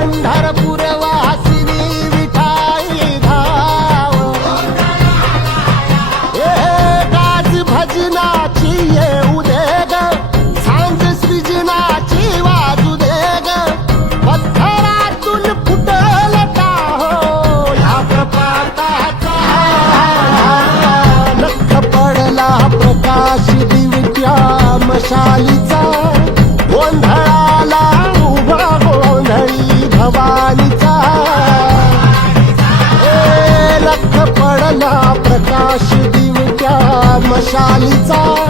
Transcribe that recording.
ಪಂಢರಪುರವ वाणीचा लख पडला प्रकाश दिवट्या मशालीचा.